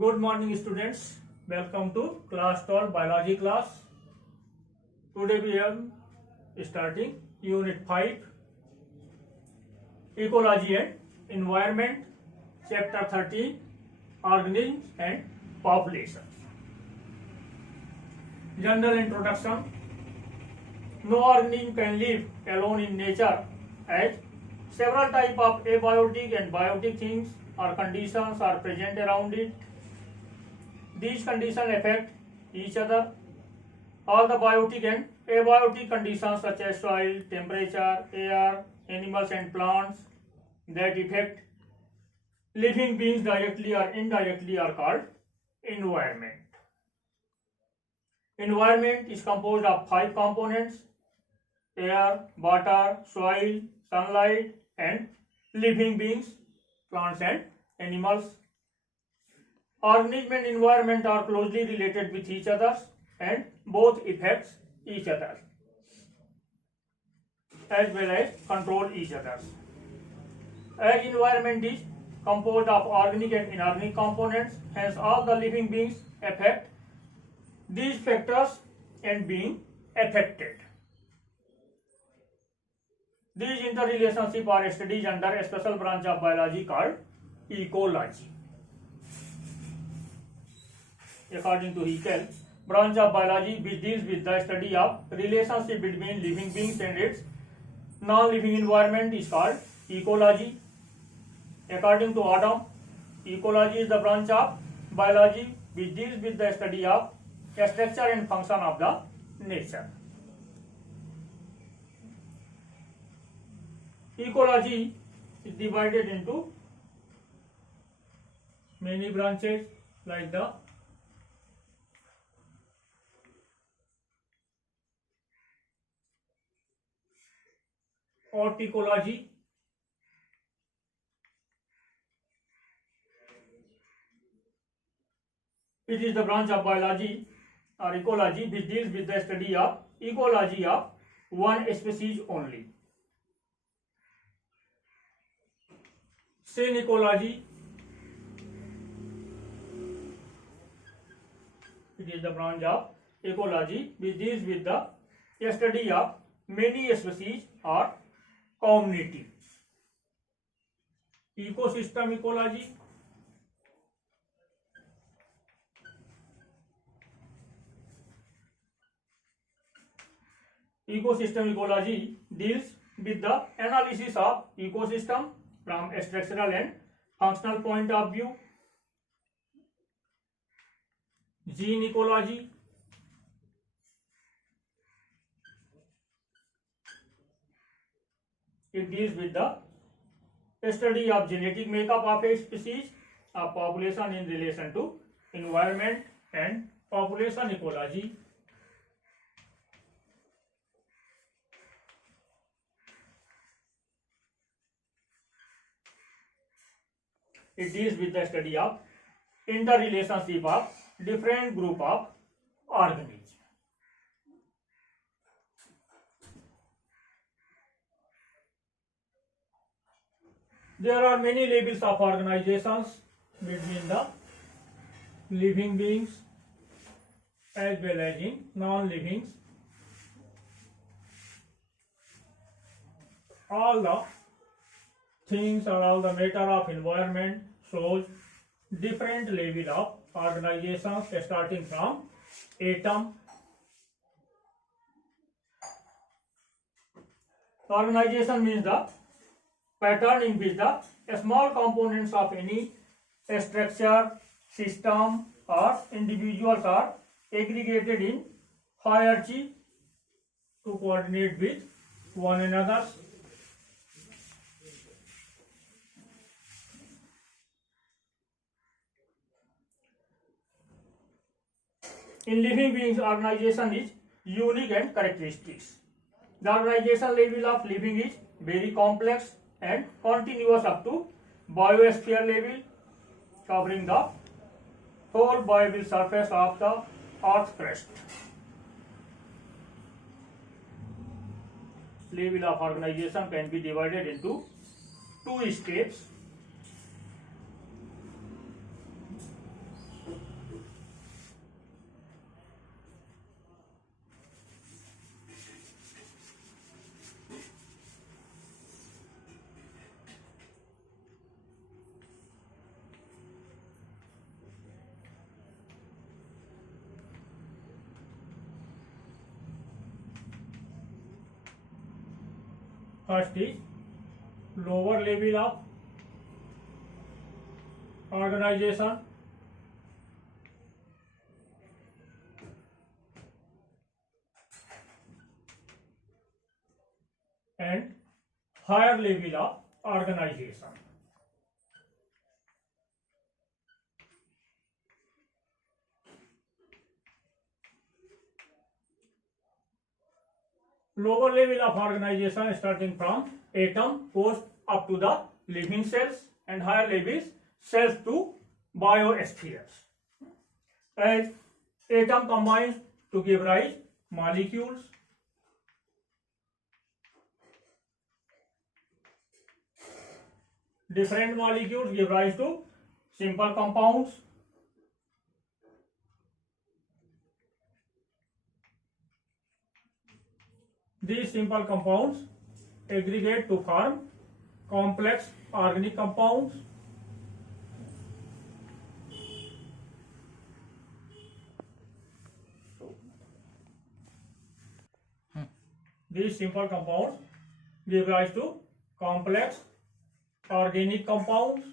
Good morning, students. Welcome to class 12 biology class. Today we are starting unit 5 ecology and environment, chapter 13 organisms and populations. General introduction. No organism can live alone in nature, as several types of abiotic and biotic things or conditions are present around it. These conditions affect each other. All the biotic and abiotic conditions such as soil, temperature, air, animals and plants that affect living beings directly or indirectly are called environment. Environment is composed of 5 components: air, water, soil, sunlight and living beings, plants and animals. Organism and environment are closely related with each other and both affects each other as well as control each other. As environment is composed of organic and inorganic components, hence all the living beings affect these factors and being affected. These interrelationships are studied under a special branch of biology called ecology. According to Haeckel, branch of biology which deals with the study of relationship between living beings and its non-living environment is called ecology. According to Adam, ecology is the branch of biology which deals with the study of structure and function of the nature. Ecology is divided into many branches like the horticology, it is the branch of biology or ecology which deals with the study of ecology of one species only. Synecology, it is the branch of ecology which deals with the study of many species or community. Ecosystem ecology, ecosystem ecology deals with the analysis of ecosystem from a structural and functional point of view. Gene ecology, it deals with the study of genetic makeup of a species, of population in relation to environment. And population ecology, it deals with the study of interrelationship of different group of organisms. There are many levels of organizations between the living beings as well as in non-living. All the things or all the matter of environment shows different level of organizations starting from atom. Organization means the pattern in which the small components of any structure, system or individuals are aggregated in hierarchy to coordinate with one another. In living beings, organization is unique and characteristics. The organization level of living is very complex and continuous up to biosphere level, covering the whole viable surface of the Earth's crust. Level of organization can be divided into 2 steps. First is lower level of organization, and higher level of organization. Lower level of organization starting from atom goes up to the living cells, and higher levels cells to biospheres. As atom combines to give rise molecules, different molecules give rise to simple compounds. These simple compounds aggregate to form complex organic compounds. These simple compounds give rise to complex organic compounds.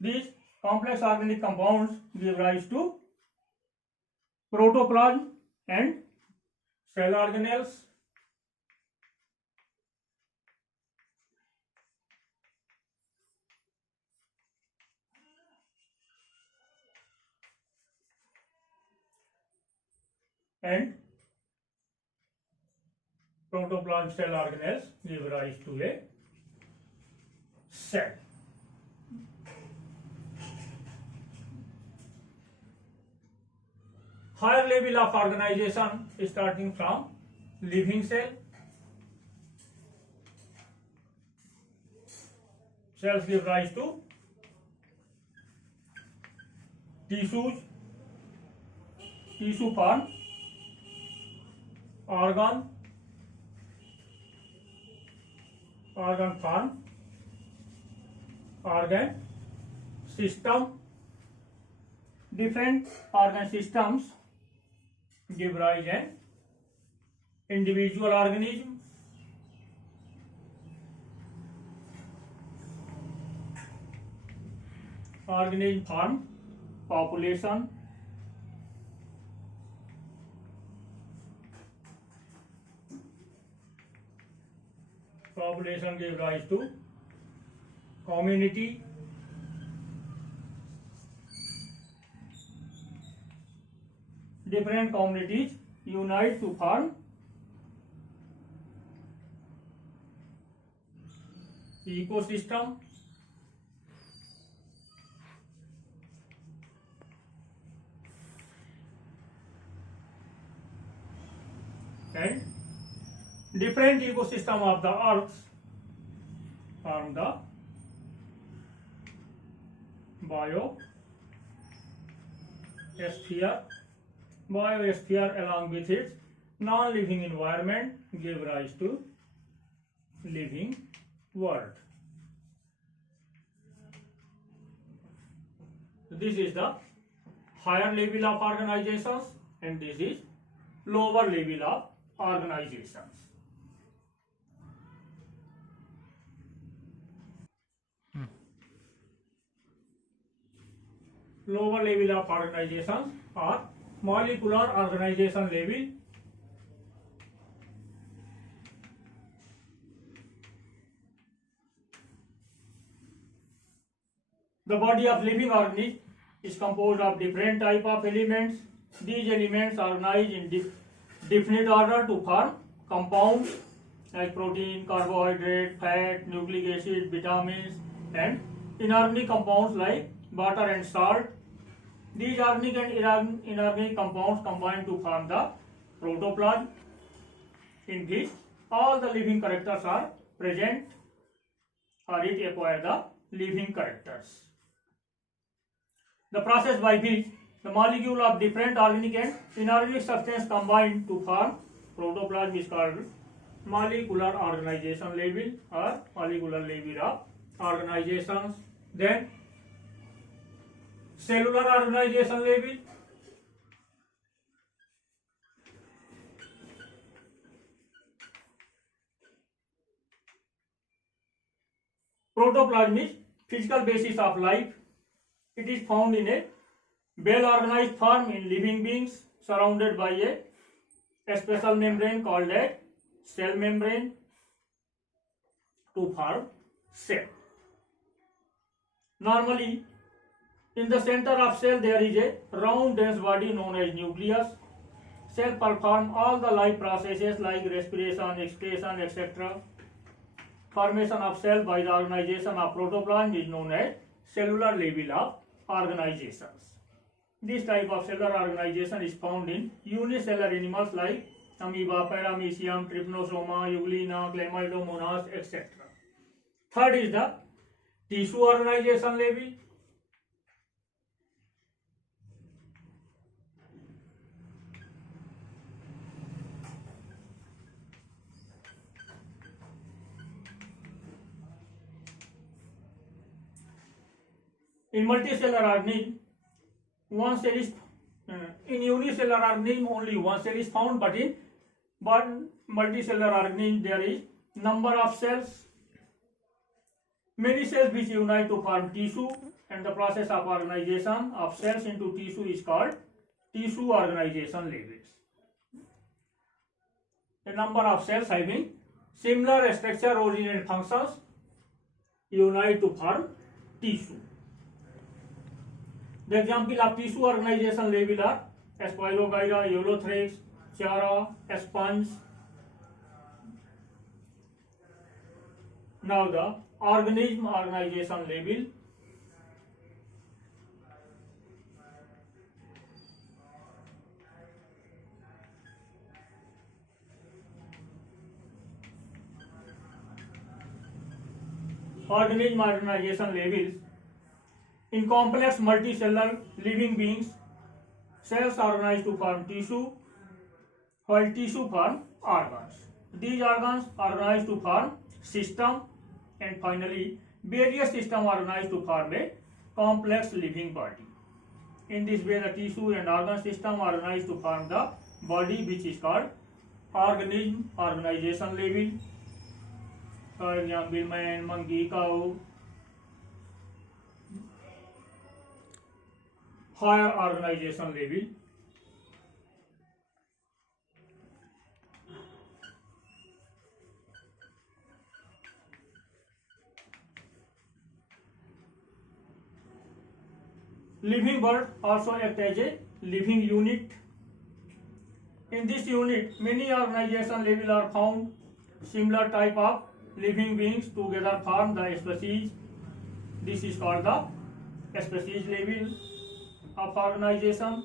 These complex organic compounds give rise to protoplasm and cell organelles. And protoplasm cell organelles give rise to a cell. Higher level of organization starting from living cell. Cells give rise to tissues, tissue form, organ form, organ system. Different organ systems give rise an individual organism. Organism form population. Population give rise to community. Different communities unite to form ecosystem. And different ecosystem of the earth form the biosphere. Biosphere along with its non-living environment give rise to living world. This is the higher level of organizations, and this is lower level of organizations. Lower level of organizations are molecular organization level. The body of living organism is composed of different type of elements. These elements are organized in definite order to form compounds like protein, carbohydrate, fat, nucleic acid, vitamins, and inorganic compounds like water and salt. These organic and inorganic compounds combine to form the protoplasm, in which all the living characters are present, or it acquire the living characters. The process by which the molecule of different organic and inorganic substance combine to form protoplasm is called molecular organization level or molecular level of organizations. Then cellular organization level. Protoplasm is physical basis of life. It is found in a well-organized form in living beings surrounded by a special membrane called a cell membrane to form cell. Normally, in the center of cell there is a round dense body known as nucleus. Cell perform all the life processes like respiration, excretion, etc. Formation of cell by the organization of protoplasm is known as cellular level of organizations. This type of cellular organization is found in unicellular animals like amoeba, paramecium, trypanosoma, euglena, chlamydomonas, etc. Third is the tissue organization level. In multicellular organism, one cell is in unicellular organism only one cell is found, but in multicellular organism there is number of cells, many cells which unite to form tissue, and the process of organization of cells into tissue is called tissue organization levels. A number of cells having similar structure, origin and functions unite to form tissue. The example of tissue organization level are Spirogyra, Eulothrix, Chara, sponge. Now the organism organization level. Organism organization levels. In complex multicellular living beings, cells organize to form tissue, while tissue form organs. These organs organize to form system, and finally various systems organize to form a complex living body. In this way, the tissue and organ system organize to form the body, which is called organism organization level. For example, man, monkey, cow. Higher organization level. Living bird also act as a living unit. In this unit, many organization levels are found. Similar type of living beings together form the species. This is called the species level of organization.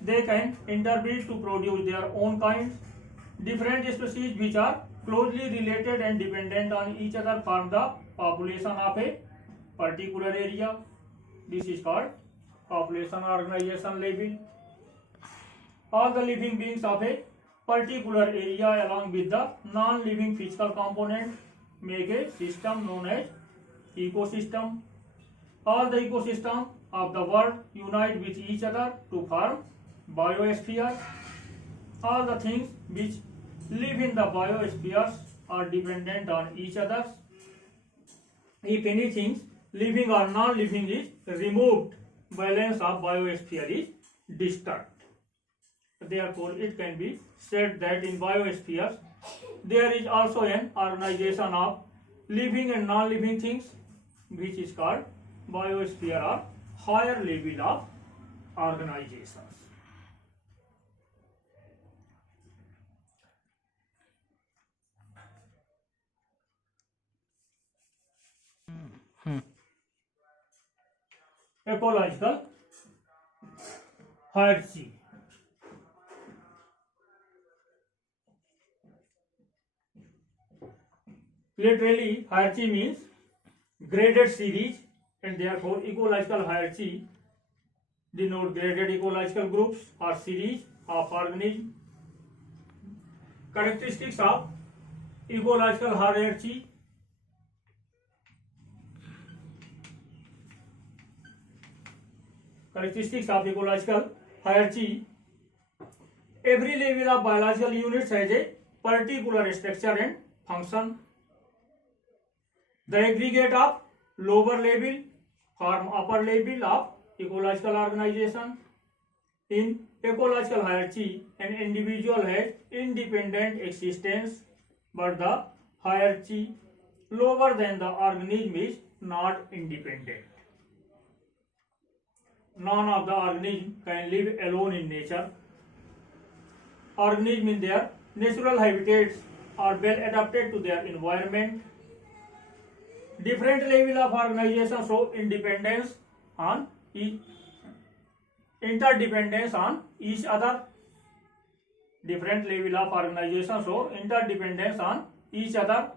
They can interbreed to produce their own kinds. Different species which are closely related and dependent on each other form the population of a particular area. This is called population organization level. All the living beings of a particular area along with the non-living physical component make a system known as ecosystem. All the ecosystem of the world unite with each other to form biosphere. All the things which live in the biospheres are dependent on each other. If anything living or non-living is removed, balance of biosphere is disturbed. Therefore, it can be said that in biospheres there is also an organization of living and non-living things, which is called biosphere or higher level of organizations. Ecological hierarchy. Literally, hierarchy means graded series, and therefore ecological hierarchy denote graded ecological groups or series of organisms. Characteristics of ecological hierarchy. Characteristics of ecological hierarchy. Every level of biological units has a particular structure and function. The aggregate of lower level form upper level of ecological organization. In ecological hierarchy, an individual has independent existence, but the hierarchy lower than the organism is not independent. None of the organisms can live alone in nature. Organisms in their natural habitats are well adapted to their environment. Different level of organization show independence on interdependence on each other. Different level of organization show interdependence on each other.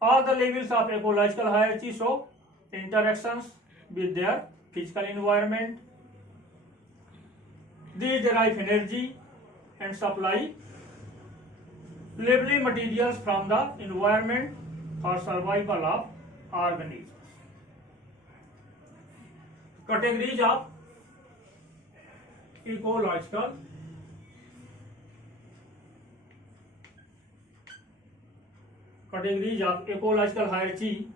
All the levels of ecological hierarchy show interactions with their physical environment. These derive energy and supply living materials from the environment for survival of organisms. Categories of ecological hierarchy.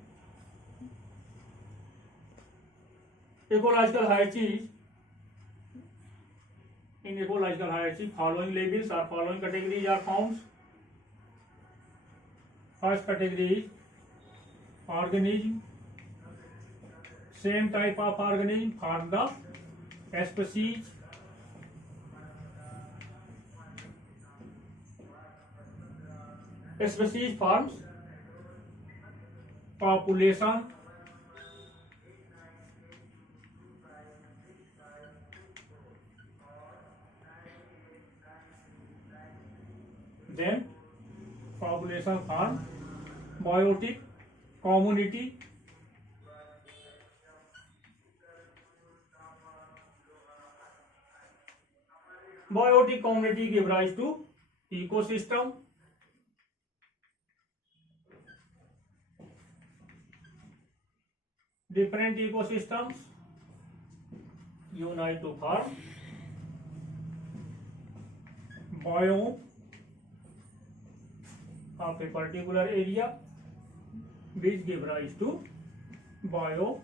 Ecological hierarchy. In ecological hierarchy, following labels or following categories are found. First category is organism. Same type of organism form the species. Species forms population. Then population form biotic community. Biotic community give rise to ecosystem. Different ecosystems unite to form biome of a particular area, which give rise to biosphere.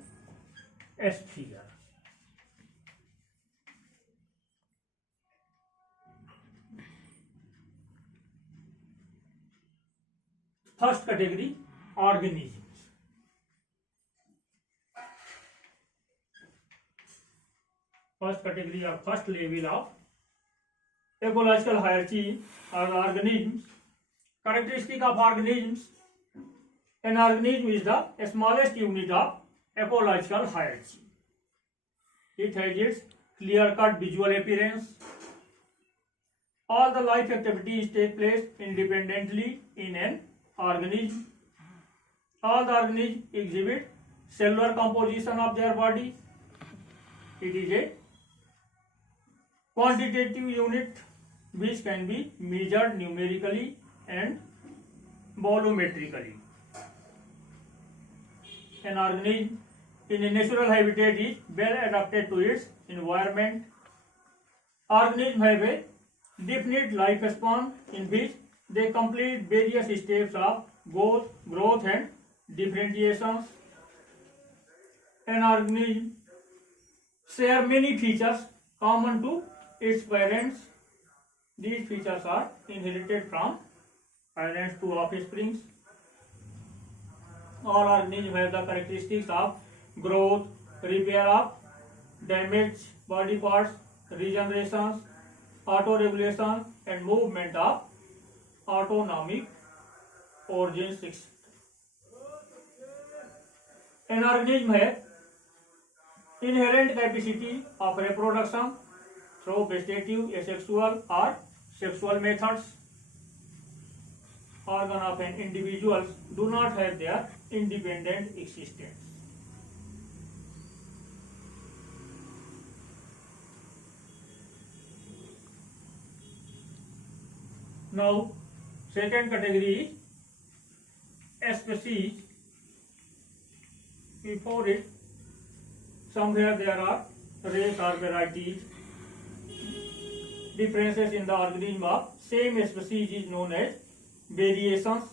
First category, organisms. First category or first level of ecological hierarchy are organisms. Characteristic of organisms. An organism is the smallest unit of ecological hierarchy. It has its clear-cut visual appearance. All the life activities take place independently in an organism. All the organisms exhibit cellular composition of their body. It is a quantitative unit which can be measured numerically and volumetrically. An organism in a natural habitat is well adapted to its environment. Organisms have a definite lifespan in which they complete various steps of growth and differentiation. An organism share many features common to its parents. These features are inherited from parents to offsprings. All organisms have the characteristics of growth, repair of damaged body parts, regeneration, auto-regulation, and movement of autonomic organs, etc. An organism has inherent capacity of reproduction through vegetative, asexual, or sexual methods. Organs of an individual do not have their independent existence. Now, second category is species. Before it, somewhere there are race or varieties. Differences in the organism of same species is known as variations.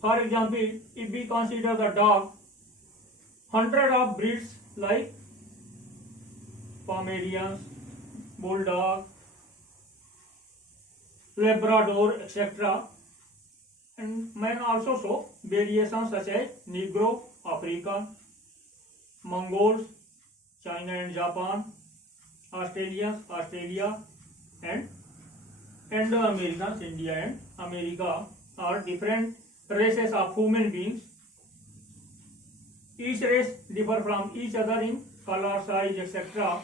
For example, if we consider the dog, hundred of breeds like Pomeranians, Bulldog, Labrador, etc. And man also show variations such as Negro, African, Mongols, China and Japan, Australians, Australia, and Indo-Americans, India and America are different races of human beings. Each race differ from each other in color, size, etc.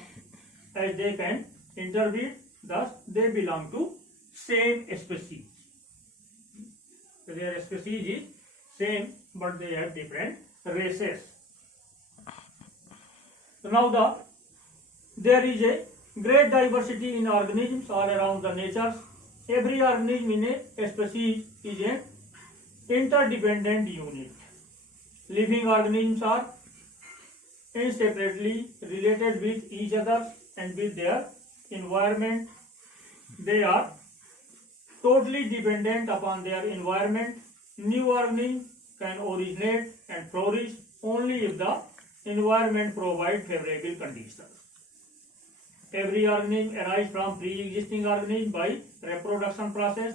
as they can interbreed. Thus, they belong to same species. So their species is same, but they have different races. So now there is a great diversity in organisms all around the nature. Every organism in a species is an interdependent unit. Living organisms are inseparably related with each other and with their environment. They are totally dependent upon their environment. New organisms can originate and flourish only if the environment provides favorable conditions. Every organism arises from pre-existing organisms by reproduction process.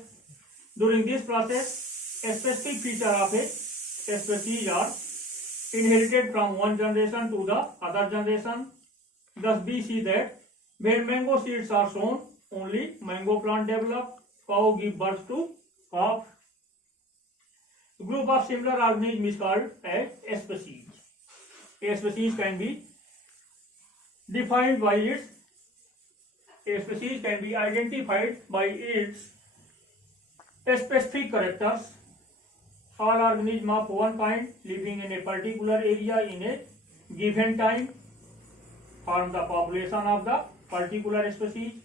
During this process, a specific feature of a species are inherited from one generation to the other generation. Thus, we see that when mango seeds are sown, only mango plant develop. Cow give birth to calf. Group of similar organisms is called as a species. A species can be defined by its. A species can be identified by its specific characters. All organisms of one kind living in a particular area in a given time form the population of the particular species.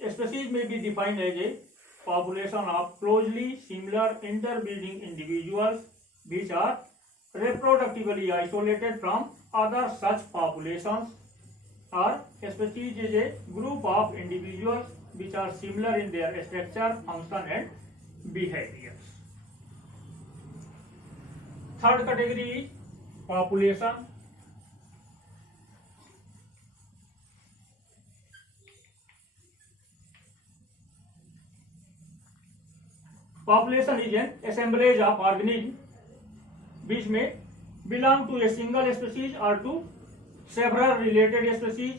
A species may be defined as a population of closely similar interbreeding individuals which are reproductively isolated from other such populations, or a species is a group of individuals which are similar in their structure, function and behaviors. Third category is population. Population is an assemblage of organisms which may belong to a single species or to several related species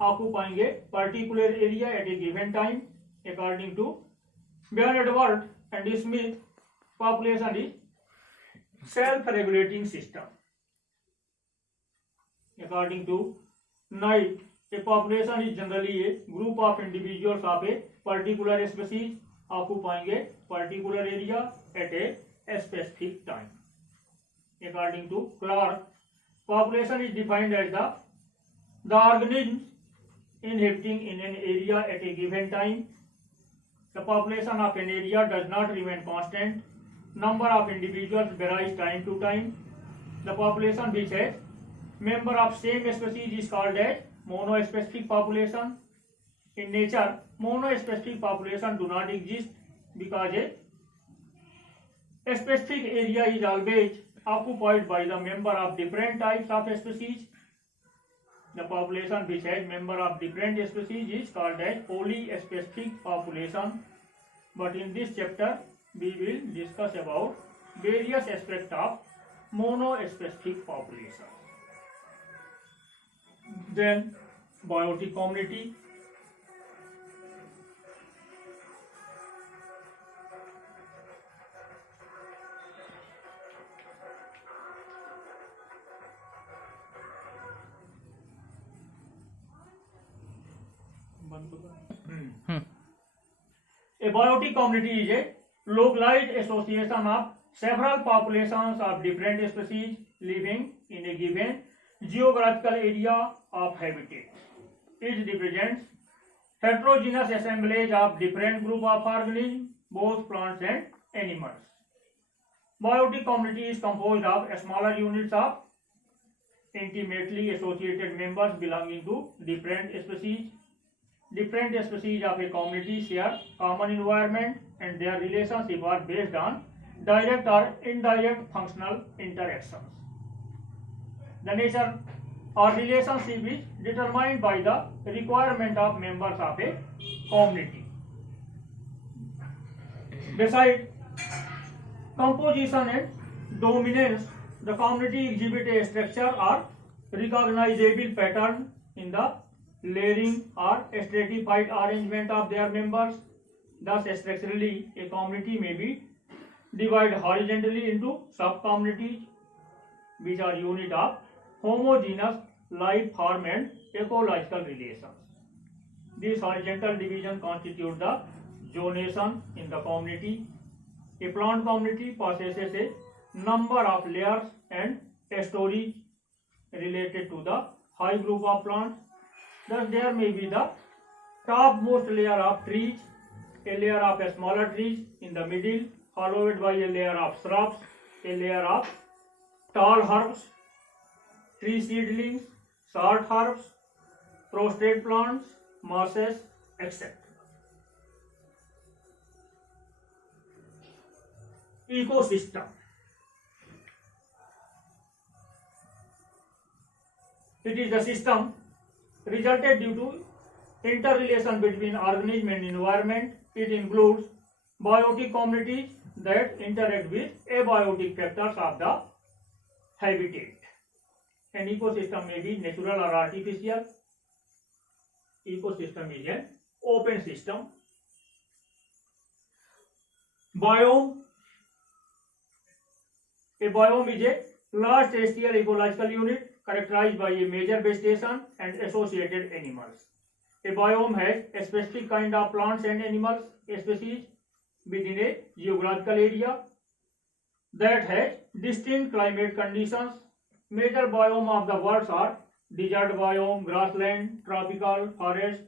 occupying a particular area at a given time. According to Bernard and Smith, population is self-regulating system. According to Knight, a population is generally a group of individuals of a particular species occupying a particular area at a specific time. According to Clark, population is defined as the organisms inhabiting in an area at a given time. The population of an area does not remain constant. Number of individuals varies time to time. The population which has member of same species is called as monospecific population. In nature, monospecific population do not exist because a specific area is always occupied by the member of different types of species. The population which has member of different species is called as polyspecific population. But in this chapter, we will discuss about various aspects of monospecific population. Then, biotic community. A biotic community is a localized association of several populations of different species living in a given geographical area of habitat. It represents heterogeneous assemblage of different group of organisms, both plants and animals. Biotic community is composed of smaller units of intimately associated members belonging to different species. different species of a community share common environment and their relationship are based on direct or indirect functional interactions. The nature or relationship is determined by the requirement of members of a community. Besides composition and dominance, the community exhibit a structure or recognizable pattern in the layering or stratified arrangement of their members. Thus, structurally, a community may be divided horizontally into sub-communities, which are unit of homogeneous life form and ecological relations. This horizontal division constitutes the zonation in the community. A plant community possesses a number of layers and stories related to the high group of plants. Thus, there may be the topmost layer of trees, a layer of smaller trees in the middle, followed by a layer of shrubs, a layer of tall herbs, tree seedlings, short herbs, prostrate plants, mosses, etc. Ecosystem. It is the system resulted due to interrelation between organism and environment. It includes biotic communities that interact with abiotic factors of the habitat. An ecosystem may be natural or artificial. Ecosystem is an open system. Biome. A biome is a large terrestrial ecological unit characterized by a major vegetation and associated animals. A biome has a specific kind of plants and animals species within a geographical area that has distinct climate conditions. Major biome of the world are desert biome, grassland, tropical forest,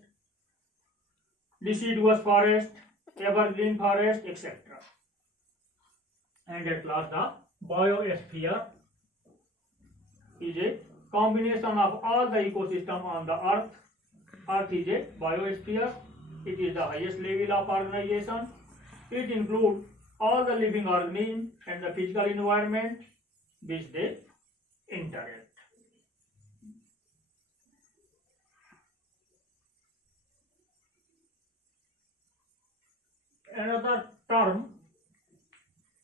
deciduous forest, evergreen forest, etc. And at last, the biosphere is a combination of all the ecosystem on the earth. Earth is a biosphere. It is the highest level of organization. It includes all the living organisms and the physical environment which they interact. Another term,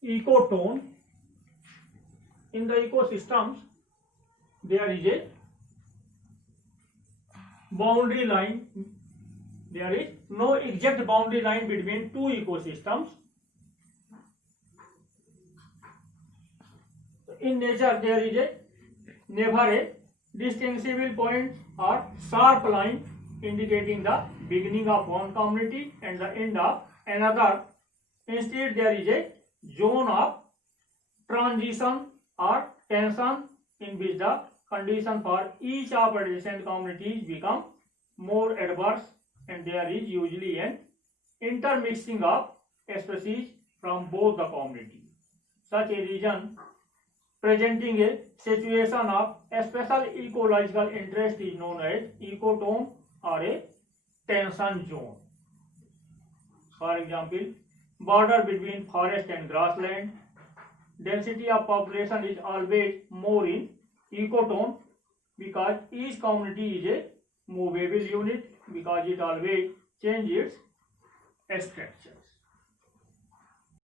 ecotone. In the ecosystems, there is a boundary line. There is no exact boundary line between two ecosystems. In nature, there is never a distinguishable point or sharp line indicating the beginning of one community and the end of another. Instead, there is a zone of transition or tension in which the condition for each of adjacent communities become more adverse, and there is usually an intermixing of species from both the communities. Such a region presenting a situation of special ecological interest is known as ecotone or a tension zone. For example, border between forest and grassland. Density of population is always more in ecotone because each community is a movable unit because it always changes its structure.